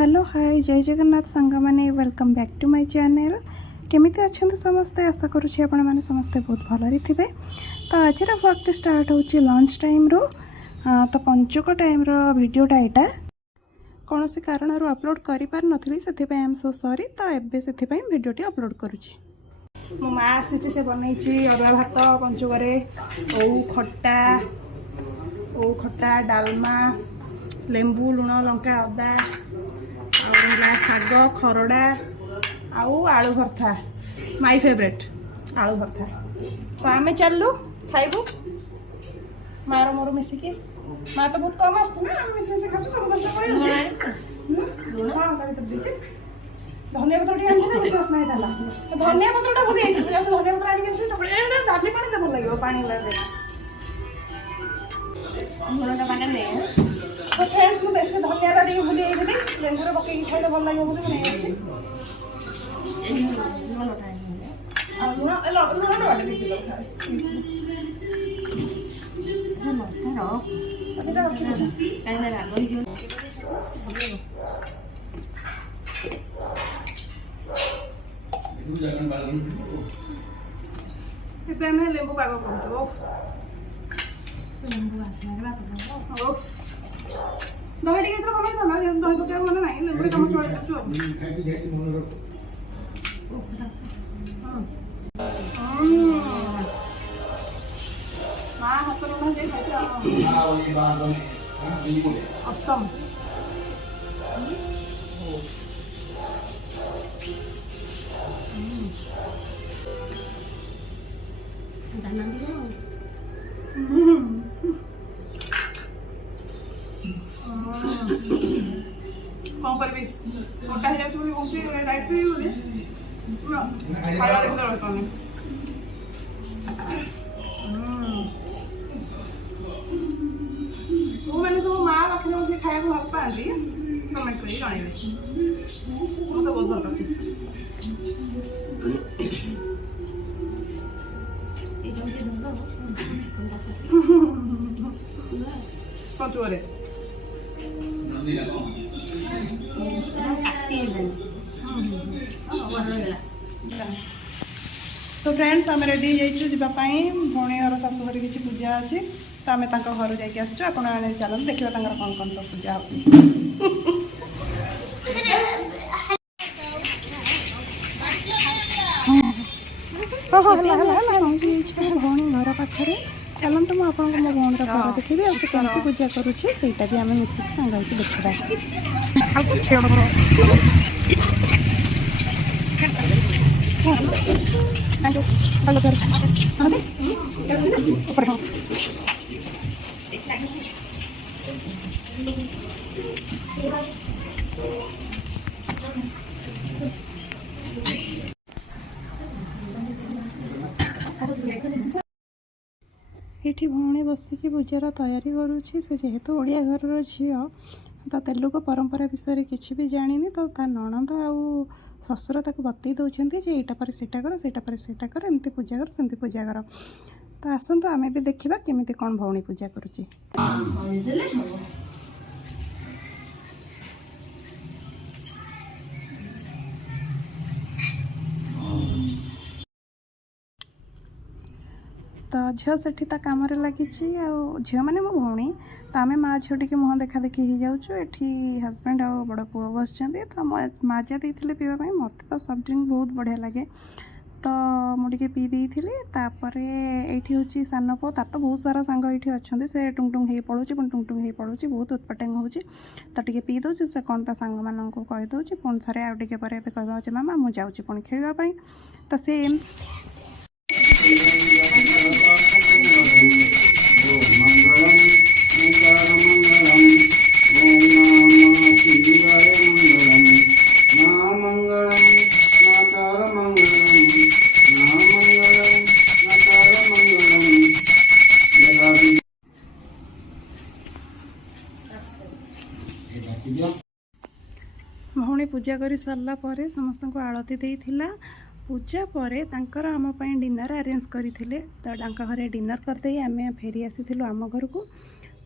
Hello hi जय जगन्नाथ सांग मैंने welcome back to my channel. केमिति अच्छे समस्ते आशा करुँचे आपण मैंने समस्ते बहुत भल थे। तो आज व्लॉग स्टार्ट हो लंच टाइम रो तो पंचुक टाइम रो वीडियोटा यहाँ कौन से कारण अपलोड कर पार नी से आई एम सो सॉरी। तो एबे से वीडियोटी अपलोड करुँची। मो माँ आसी से बनई अरुआ भात पंचुकरे ओ खट्टा डालमा लेंबू लुण लंका अदा शाग खरड़ा आलू भर्ता माय फेवरेट आलू भर्ता। तो आम चलू खाइबू मार मोर मिसिकी माँ तो बहुत कम आसना मिसी खाऊ सब धनिया पत्र विश्वास नहीं धनिया पत्रटा को धनिया पत्र डाली पानी भल लगे पानी तो फ्रेंड्स मुझे धनिया टे भूली जाइए लेंबू पकई खाइले भल लगे बोली लेंबू पाग कर दही टे बना था ना दही पकड़ मन ना लेंबू कम माँ हाथ अस्तम कौन करी मोटा हो जाए डाइट करी खाଇବା देखते रहता मैंने सब माँ पाखे बस खाया भल पाती कमेंट कर जन तो बहुत भल पंचुरे तो फ्रेंड्स आम रेडी जापाई भौणी घर शाशुघर किसी पूजा अच्छी तो आम घर जाके चलते देखा कौन कौन सब पूजा भौणी घर पाखे चलते मुझे आपको मो भौणी घर देखी और कमी पूजा करुच्छे सहीटा भी आम मिसिक सांग देखा ये भौणी बसिकी पूजार तैयारी करुच्छी से जेहेतु ओडिया घर झील तो तेलुगु परंपरा विषय किसी भी जानी तो ता नणंद आउ ससुर ताक बतई दौरान जे यहाँ पर सेटा कर सेटा पर सेटा कर एमती पूजा कर सेमती पूजा कर। तो आसतु आम भी देखा केमी कौन भौणी पूजा करुच्ची। तो झील से कम लगी झील मैंने मो भौणी तो आम माँ झील टी मुँह देखा देखी हो जाऊँ ये हजबैंड आ बड़ पुआ बस तो माजा देते पीवाई मत तो सफ्ट ड्रिंक बहुत बढ़िया लगे तो मुझे पी देपर ये हूँ सान पुओ तार तो बहुत सारा सांग ये अच्छा से टुंगटुंग हो पड़ोची पुणी टुंगटुंग हो पड़ोची बहुत उत्पटेंग हो तो पी दूसरी से कौन ता सांग मान कहीदे पुणी थे आउ टे पर कह मामा मुझे जाऊँगी पुणी खेलवाई तो से भौणी पूजा कर सारा पर समस्त को आलती देइथिला पूजा पर तांकर आम डिनर अरेंज करते तो घरे डिनर करदे आम फेरी आसी आम घर को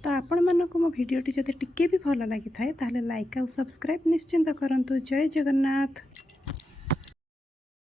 तो ଆପଣମାନଙ୍କୁ ମୋ ଭିଡ଼ିଓଟି ଯଦି ଟିକେ ବି ଭଲ ଲାଗିଥାଏ ତାହେଲେ ଲାଇକ୍ ଆଉ ସବସ୍କ୍ରାଇବ୍ ନିଶ୍ଚିନ୍ତ କରନ୍ତୁ। ଜୟ ଜଗନ୍ନାଥ।